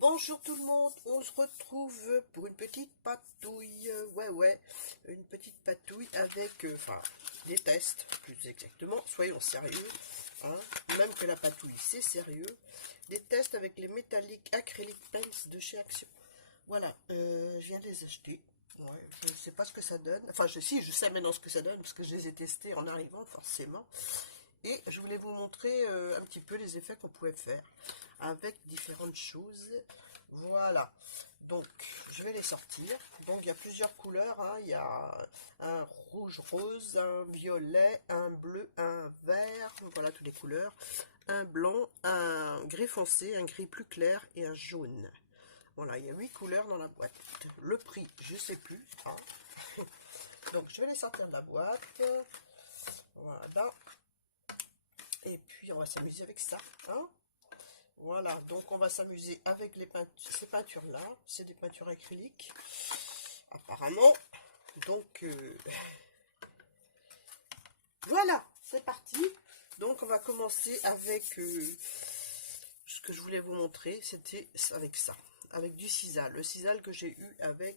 Bonjour tout le monde, on se retrouve pour une petite patouille, une petite patouille avec, des tests, plus exactement, soyons sérieux, hein, même que la patouille c'est sérieux, des tests avec les métalliques acrylic paints de chez Action. Voilà, je viens de les acheter, je ne sais pas ce que ça donne, je sais maintenant ce que ça donne, parce que je les ai testés en arrivant, forcément. Et je voulais vous montrer un petit peu les effets qu'on pouvait faire avec différentes choses. Voilà, donc je vais les sortir. Donc il y a plusieurs couleurs, hein. Il y a un rouge rose, un violet, un bleu, un vert, voilà toutes les couleurs. Un blanc, un gris foncé, un gris plus clair et un jaune. Voilà, il y a 8 couleurs dans la boîte. Le prix, je sais plus, hein. Donc je vais les sortir de la boîte. Voilà. Et puis on va s'amuser avec ça, hein. Voilà, donc on va s'amuser avec ces peintures là, c'est des peintures acryliques apparemment. Donc voilà, c'est parti. Donc on va commencer avec ce que je voulais vous montrer, c'était avec ça, avec du sisal, le sisal que j'ai eu avec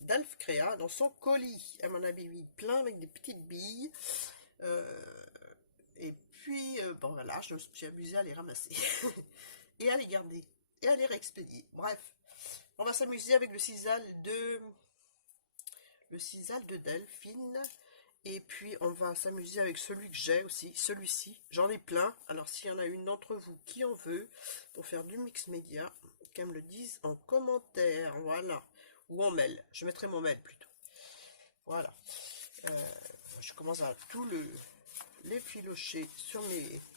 d'Alf Créa dans son colis, à mon avis, oui, plein avec des petites billes. Et puis, bon voilà, je me suis amusée à les ramasser et à les garder et à les réexpédier. Bref, on va s'amuser avec le sisal de Delphine. Et puis, on va s'amuser avec celui que j'ai aussi, celui-ci. J'en ai plein. Alors, s'il y en a une d'entre vous qui en veut pour faire du mix média, qu'elle me le dise en commentaire. Voilà. Ou en mail. Je mettrai mon mail plutôt. Voilà. Je commence à les filocher sur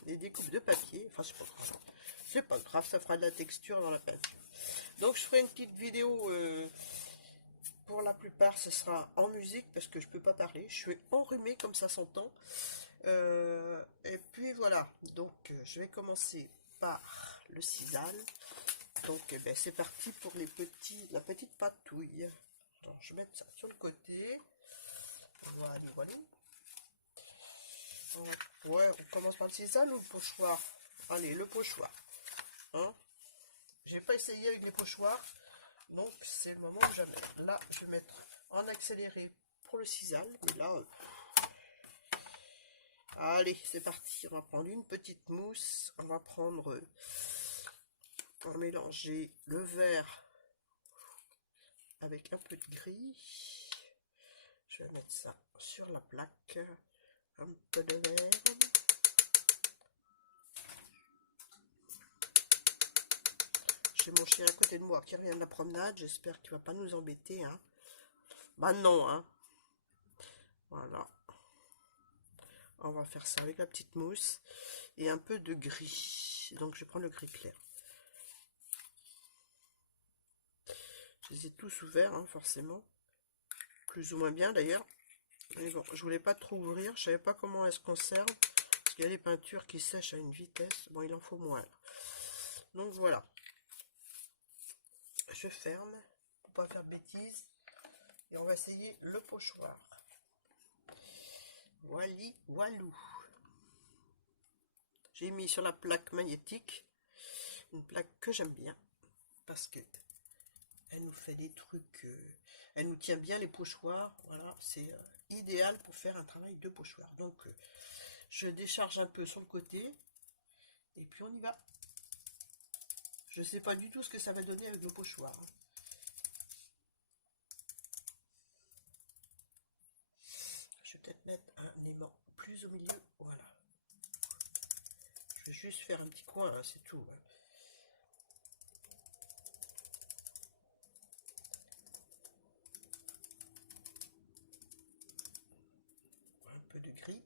les découpes de papier. Enfin, c'est pas grave. C'est pas grave, ça fera de la texture dans la peinture. Donc, je ferai une petite vidéo. Pour la plupart, ce sera en musique parce que je peux pas parler. Je suis enrhumée comme ça s'entend. Et puis voilà. Donc, je vais commencer par le sisal. Donc, c'est parti pour la petite patouille. Attends, je vais mettre ça sur le côté. Voilà, voilà. Ouais, on commence par le sisal ou le pochoir? Allez, le pochoir. Hein? J'ai pas essayé avec les pochoirs, donc c'est le moment où jamais. Là, je vais mettre en accéléré pour le sisal. Et là, allez, c'est parti. On va prendre une petite mousse. On va prendre, on va mélanger le vert avec un peu de gris. Je vais mettre ça sur la plaque. Un peu de vert. J'ai mon chien à côté de moi qui revient de la promenade. J'espère qu'il va pas nous embêter, hein. Bah non, hein. Voilà. On va faire ça avec la petite mousse et un peu de gris. Donc je vais prendre le gris clair. Je les ai tous ouverts, hein, forcément. Plus ou moins bien d'ailleurs. Mais bon, je voulais pas trop ouvrir. Je savais pas comment est-ce qu'on conserve. Parce qu'il y a des peintures qui sèchent à une vitesse. Bon, il en faut moins. Là. Donc voilà. Je ferme pour pas faire de bêtises. Et on va essayer le pochoir. Wally Walou. J'ai mis sur la plaque magnétique. Une plaque que j'aime bien. Parce que elle nous fait des trucs. Elle nous tient bien les pochoirs. Voilà, c'est idéal pour faire un travail de pochoir. Donc, je décharge un peu sur le côté. Et puis on y va. Je sais pas du tout ce que ça va donner avec le pochoir. Hein. Je vais peut-être mettre un aimant plus au milieu. Voilà. Je vais juste faire un petit coin, hein, c'est tout. Hein. Un peu de gris.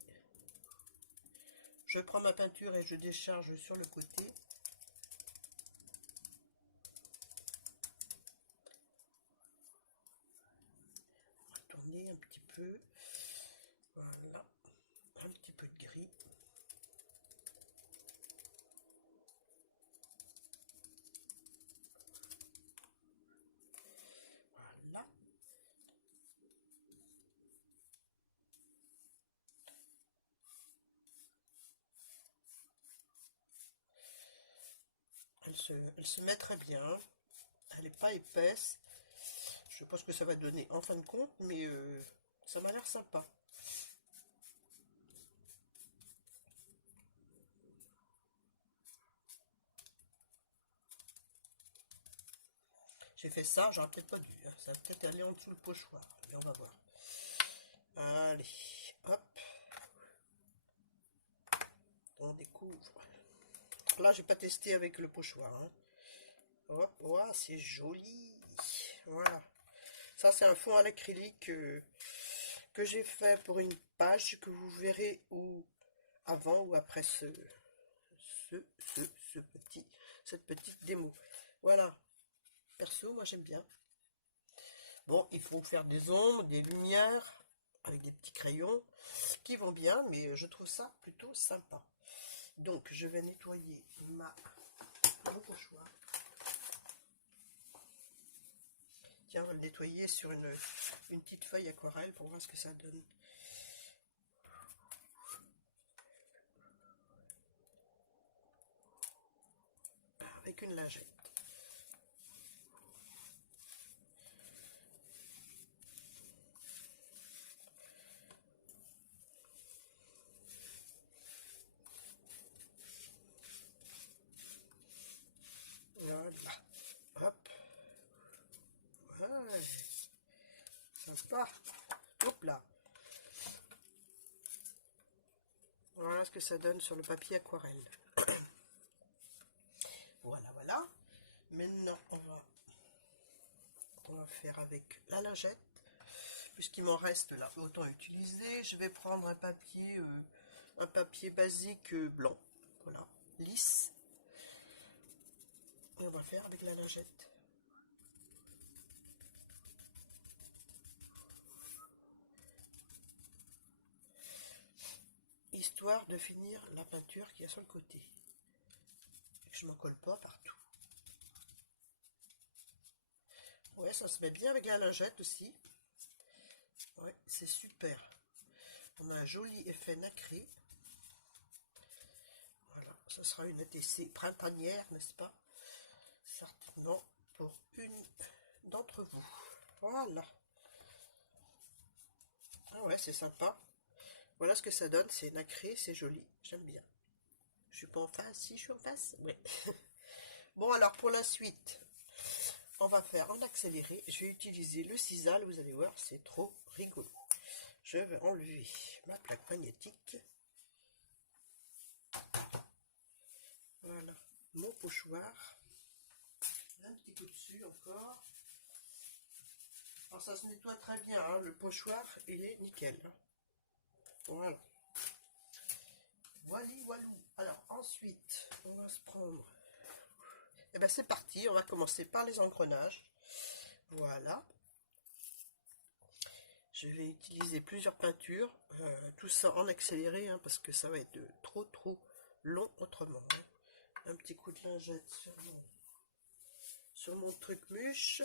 Je prends ma peinture et je décharge sur le côté. On va tourner un petit peu. Voilà. Un petit peu de gris. Voilà. elle se met très bien. Elle n'est pas épaisse. Je sais pas ce que ça va donner en fin de compte, mais ça m'a l'air sympa. J'ai fait ça, j'aurais peut-être pas dû. Hein. Ça va peut-être aller en dessous le pochoir, mais on va voir. Allez, hop. On découvre. Là, j'ai pas testé avec le pochoir. Hein. Hop, wow, c'est joli. Voilà. Ça, c'est un fond à l'acrylique que j'ai fait pour une page que vous verrez avant ou après cette petite démo. Voilà. Perso, moi j'aime bien. Bon, il faut faire des ombres, des lumières, avec des petits crayons qui vont bien, mais je trouve ça plutôt sympa. Donc, je vais nettoyer mon pochoir. Tiens, on va le nettoyer sur une petite feuille aquarelle pour voir ce que ça donne. Avec une lingette. Voilà. Hop. Ouais. Sympa. Hop là. Voilà ce que ça donne sur le papier aquarelle. Voilà, voilà. Maintenant, on va faire avec la lingette. Puisqu'il m'en reste là, autant utiliser. Je vais prendre un papier basique blanc. Voilà, lisse. Et on va faire avec la lingette. Histoire de finir la peinture qui est sur le côté. Et que je m'en colle pas partout. Ouais, ça se met bien avec la lingette aussi. Ouais, c'est super. On a un joli effet nacré. Voilà, ça sera une ATC printanière, n'est-ce pas? Certainement pour une d'entre vous. Voilà. Ah ouais, c'est sympa. Voilà ce que ça donne, c'est nacré, c'est joli, j'aime bien. Je suis pas en face, si je suis en face, ouais. Bon, alors pour la suite, on va faire en accéléré. Je vais utiliser le sisal, vous allez voir, c'est trop rigolo. Je vais enlever ma plaque magnétique. Voilà, mon pochoir. Un petit coup dessus encore. Alors ça se nettoie très bien, hein, le pochoir, il est nickel. Voilà. Voilou. Alors ensuite, on va se prendre. Et bien c'est parti, on va commencer par les engrenages. Voilà. Je vais utiliser plusieurs peintures, tout ça en accéléré, hein, parce que ça va être trop long autrement. Hein. Un petit coup de lingette sur mon truc mûche.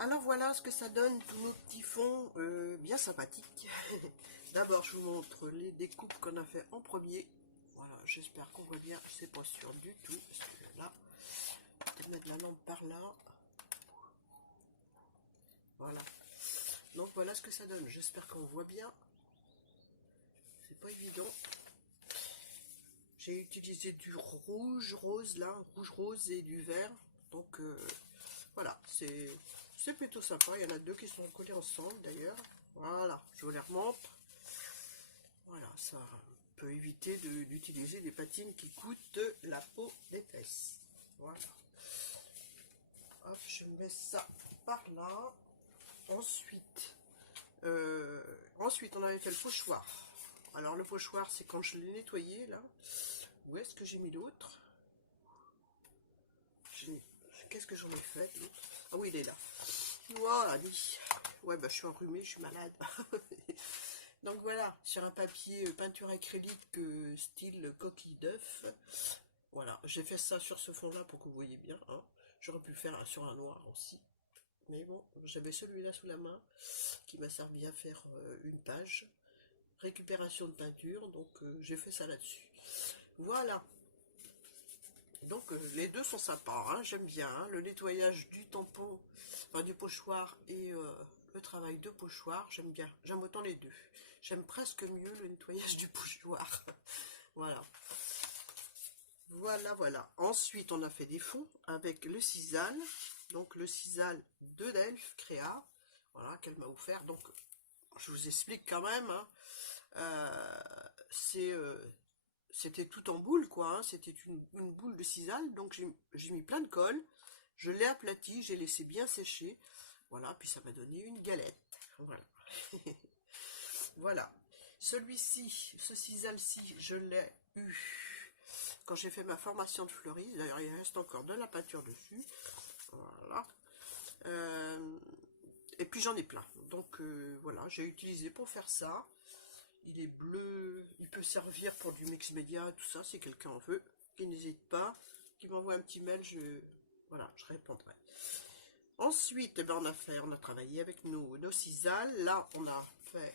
Alors voilà ce que ça donne, tous nos petits fonds bien sympathiques. D'abord je vous montre les découpes qu'on a fait en premier. Voilà, j'espère qu'on voit bien, c'est pas sûr du tout, parce que là, je vais mettre la lampe par là. Voilà, donc voilà ce que ça donne, j'espère qu'on voit bien. C'est pas évident. J'ai utilisé du rouge rose là, rouge rose et du vert, donc voilà, c'est plutôt sympa. Il y en a deux qui sont collés ensemble d'ailleurs. Voilà, je vous les remontre. Voilà, ça peut éviter d'utiliser des patines qui coûtent la peau des fesses. Voilà. Hop, je mets ça par là. Ensuite, on avait fait le pochoir. Alors le pochoir, c'est quand je l'ai nettoyé là. Où est-ce que j'ai mis l'autre? Qu'est-ce que j'en ai fait l'autre? Ah oui, il est là. Voilà, lui. Ouais, bah je suis enrhumée, je suis malade. Donc voilà, sur un papier peinture acrylique style coquille d'œuf. Voilà, j'ai fait ça sur ce fond là pour que vous voyez bien, hein. J'aurais pu le faire sur un noir aussi, mais bon, j'avais celui-là sous la main qui m'a servi à faire une page récupération de peinture, donc j'ai fait ça là-dessus. Voilà, donc les deux sont sympas, hein, j'aime bien, hein, le nettoyage du tampon, enfin du pochoir et le travail de pochoir, j'aime bien, j'aime autant les deux. J'aime presque mieux le nettoyage du pochoir. Voilà. Voilà. Ensuite, on a fait des fonds avec le sisal. Donc, le sisal de Delft Créa. Voilà, qu'elle m'a offert. Donc, je vous explique quand même. Hein. C'était tout en boule, quoi. Hein. C'était une boule de sisal. Donc, j'ai mis plein de colle. Je l'ai aplati. J'ai laissé bien sécher. Voilà, puis ça m'a donné une galette. Voilà. Voilà. Celui-ci, ce sisal-ci, je l'ai eu quand j'ai fait ma formation de fleuriste. D'ailleurs, il reste encore de la peinture dessus. Voilà. Et puis j'en ai plein. Donc voilà, j'ai utilisé pour faire ça. Il est bleu. Il peut servir pour du mix média, tout ça, si quelqu'un en veut. Qui n'hésite pas. Qui m'envoie un petit mail, voilà, je répondrai. Ensuite, eh ben, on a travaillé avec nos sisal. Là, on a fait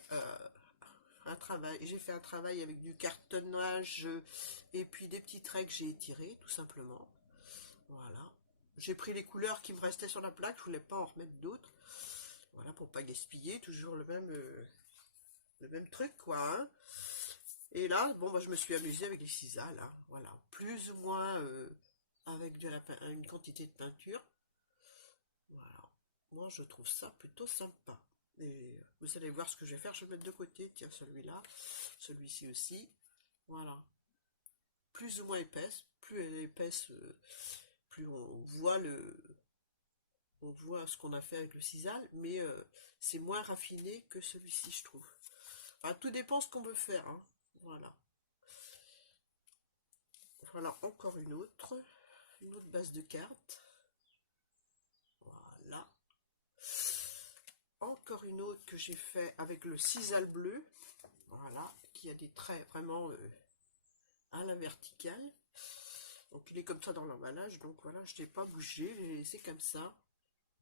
un travail. J'ai fait un travail avec du cartonnage et puis des petits traits que j'ai étirés, tout simplement. Voilà. J'ai pris les couleurs qui me restaient sur la plaque. Je voulais pas en remettre d'autres. Voilà, pour pas gaspiller. Toujours le même truc, quoi. Hein. Et là, bon, bah, je me suis amusée avec les sisal. Hein. Voilà. Plus ou moins avec une quantité de peinture. Voilà. Moi, je trouve ça plutôt sympa. Et vous allez voir ce que je vais faire. Je vais mettre de côté. Tiens, celui-là. Celui-ci aussi. Voilà. Plus ou moins épaisse. Plus elle est épaisse, plus on voit ce qu'on a fait avec le sisal. Mais c'est moins raffiné que celui-ci, je trouve. Enfin, tout dépend ce qu'on veut faire. Hein. Voilà. Voilà, encore une autre base de cartes. Voilà. Encore une autre que j'ai fait avec le sisal bleu. Voilà, qui a des traits vraiment à la verticale. Donc il est comme ça dans l'emballage. Donc voilà, je n'ai pas bougé, je l'ai laissé comme ça.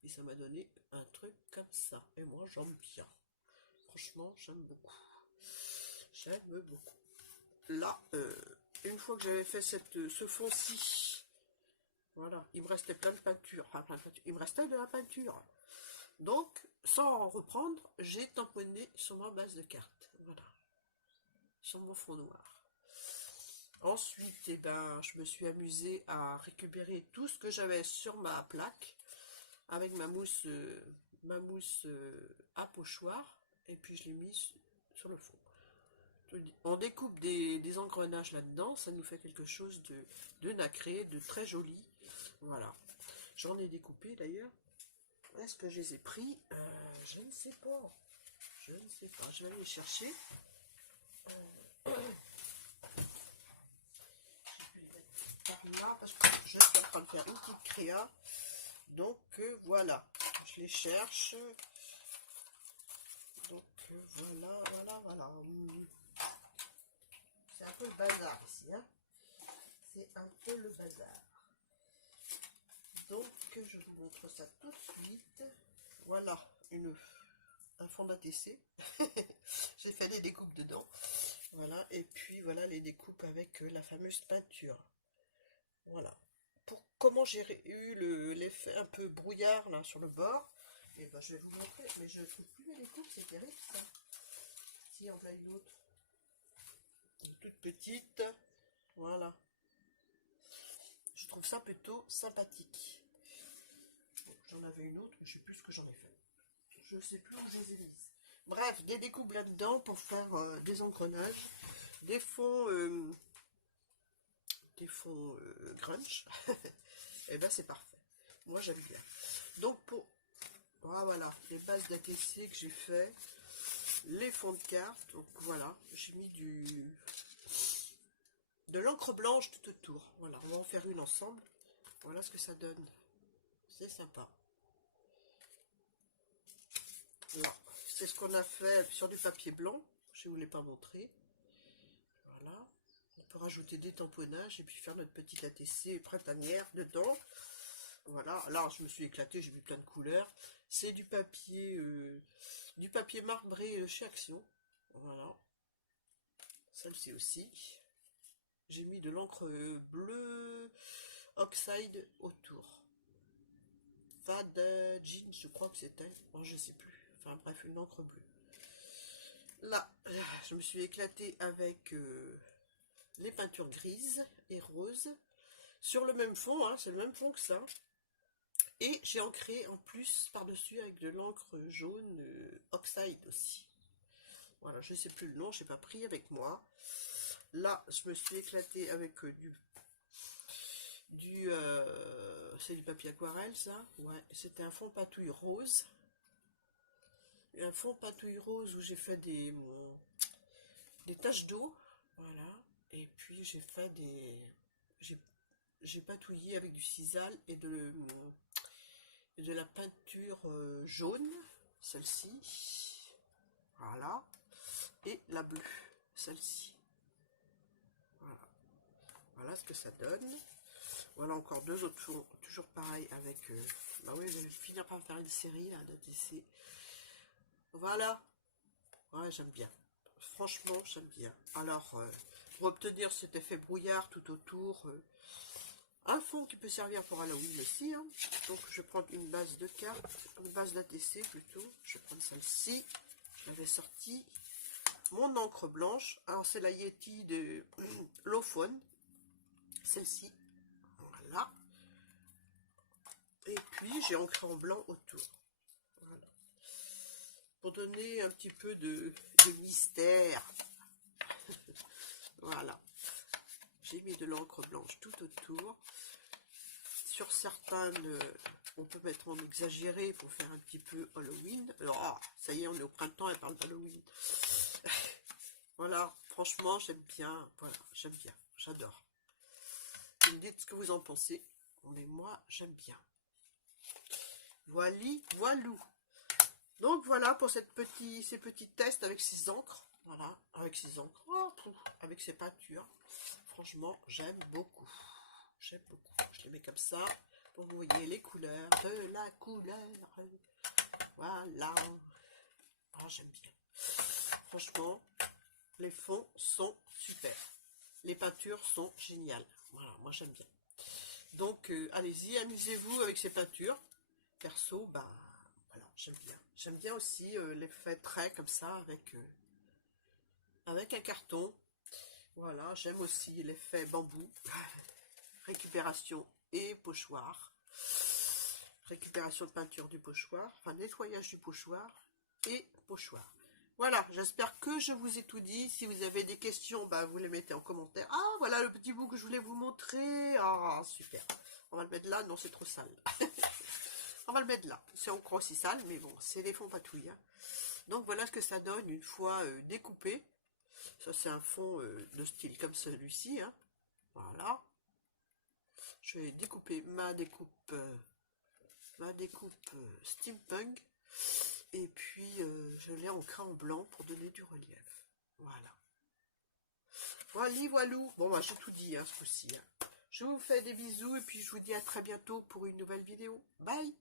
Et ça m'a donné un truc comme ça. Et moi, j'aime bien. Franchement, j'aime beaucoup. J'aime beaucoup. Là, une fois que j'avais fait ce fond-ci, voilà, il me restait plein de peinture. Enfin, plein de peinture. Il me restait de la peinture. Donc, sans en reprendre, j'ai tamponné sur ma base de cartes. Voilà. Sur mon fond noir. Ensuite, eh ben, je me suis amusée à récupérer tout ce que j'avais sur ma plaque avec ma mousse à pochoir. Et puis, je l'ai mis sur le fond. On découpe des engrenages là-dedans, ça nous fait quelque chose de nacré, de très joli. Voilà. J'en ai découpé d'ailleurs. Est-ce que je les ai pris? Je ne sais pas. Je ne sais pas. Je vais aller les chercher. Je vais les mettre par là parce que je suis en train de faire une petite créa. Donc voilà. Je les cherche. Donc voilà. C'est un peu le bazar ici, hein. C'est un peu le bazar. Donc, je vous montre ça tout de suite. voilà un fond d'ATC. J'ai fait des découpes dedans. Voilà, et puis voilà les découpes avec la fameuse peinture. Voilà. Pour comment j'ai eu l'effet un peu brouillard là sur le bord, et ben je vais vous montrer, mais je ne trouve plus mes découpes, c'est terrible ça. Si en plein une autre, une toute petite, voilà. Je trouve ça plutôt sympathique. Bon, j'en avais une autre, mais je sais plus ce que j'en ai fait. Je sais plus où je les ai mises. Bref, des découpes là-dedans pour faire des engrenages, des fonds grunge. Et ben c'est parfait. Moi j'aime bien. Donc pour voilà les bases d'ATC que j'ai fait, les fonds de cartes. Donc voilà, j'ai mis de l'encre blanche tout autour. Voilà, on va en faire une ensemble. Voilà ce que ça donne. C'est sympa. Voilà. C'est ce qu'on a fait sur du papier blanc. Je ne vous l'ai pas montré. Voilà. On peut rajouter des tamponnages et puis faire notre petite ATC printanière dedans. Voilà. Là, je me suis éclatée. J'ai mis plein de couleurs. C'est du papier marbré chez Action. Voilà. Celle-ci aussi. J'ai mis de l'encre bleue oxide autour. Fad Jean, je crois que c'était. Bon, je sais plus. Enfin bref, une encre bleue. Là, je me suis éclatée avec les peintures grises et roses. Sur le même fond, hein, c'est le même fond que ça. Et j'ai ancré en plus par-dessus avec de l'encre jaune oxide aussi. Voilà, je ne sais plus le nom, je n'ai pas pris avec moi. Là, je me suis éclatée avec c'est du papier aquarelle, ça. Ouais, c'était un fond patouille rose. Un fond patouille rose où j'ai fait des taches d'eau. Voilà. Et puis j'ai fait j'ai patouillé avec du sisal et de la peinture jaune, celle-ci. Voilà. Et la bleue, celle-ci. Voilà. Voilà ce que ça donne. Voilà encore deux autres fonds, toujours pareil avec... bah oui, je vais finir par faire une série là d'ATC. Voilà. Ouais, j'aime bien. Franchement, j'aime bien. Alors, pour obtenir cet effet brouillard tout autour, un fond qui peut servir pour Halloween aussi. Hein. Donc, je vais prendre une base de cartes, une base d'ATC plutôt. Je vais prendre celle-ci. Je l'avais sortie. Mon encre blanche. Alors, c'est la Yeti de Lophone. Celle-ci. Voilà. Et puis, j'ai ancré en blanc autour. Voilà. Pour donner un petit peu de mystère. Voilà. J'ai mis de l'encre blanche tout autour. Sur certaines, on peut mettre en exagéré pour faire un petit peu Halloween. Alors, ça y est, on est au printemps, elle parle d'Halloween. Voilà, franchement, j'aime bien. Voilà, j'aime bien. J'adore. Vous me dites ce que vous en pensez. Mais moi, j'aime bien. Voilou. Donc voilà pour ces petits tests avec ces encres. Voilà, avec ces encres. Avec ces peintures. Franchement, j'aime beaucoup. J'aime beaucoup. Je les mets comme ça pour vous voyez les couleurs de la couleur. Voilà. Ah, j'aime bien. Franchement, les fonds sont super. Les peintures sont géniales. Voilà, moi j'aime bien. Donc, allez-y, amusez-vous avec ces peintures. Perso, bah, voilà, j'aime bien. J'aime bien aussi l'effet trait comme ça avec un carton. Voilà, j'aime aussi l'effet bambou. Récupération et pochoir. Récupération de peinture du pochoir. Enfin, nettoyage du pochoir et pochoir. Voilà, j'espère que je vous ai tout dit. Si vous avez des questions, bah, vous les mettez en commentaire. Ah, voilà le petit bout que je voulais vous montrer. Ah, super. On va le mettre là. Non, c'est trop sale. On va le mettre là. C'est encore aussi sale, mais bon, c'est des fonds patouilles. Hein. Donc, voilà ce que ça donne une fois découpé. Ça, c'est un fond de style comme celui-ci. Hein. Voilà. Je vais découper ma découpe steampunk. Et puis, je l'ai ancré en blanc pour donner du relief. Voilà. Voilou. Bon, bah, j'ai tout dit, hein, ce coup-ci. Hein. Je vous fais des bisous et puis je vous dis à très bientôt pour une nouvelle vidéo. Bye!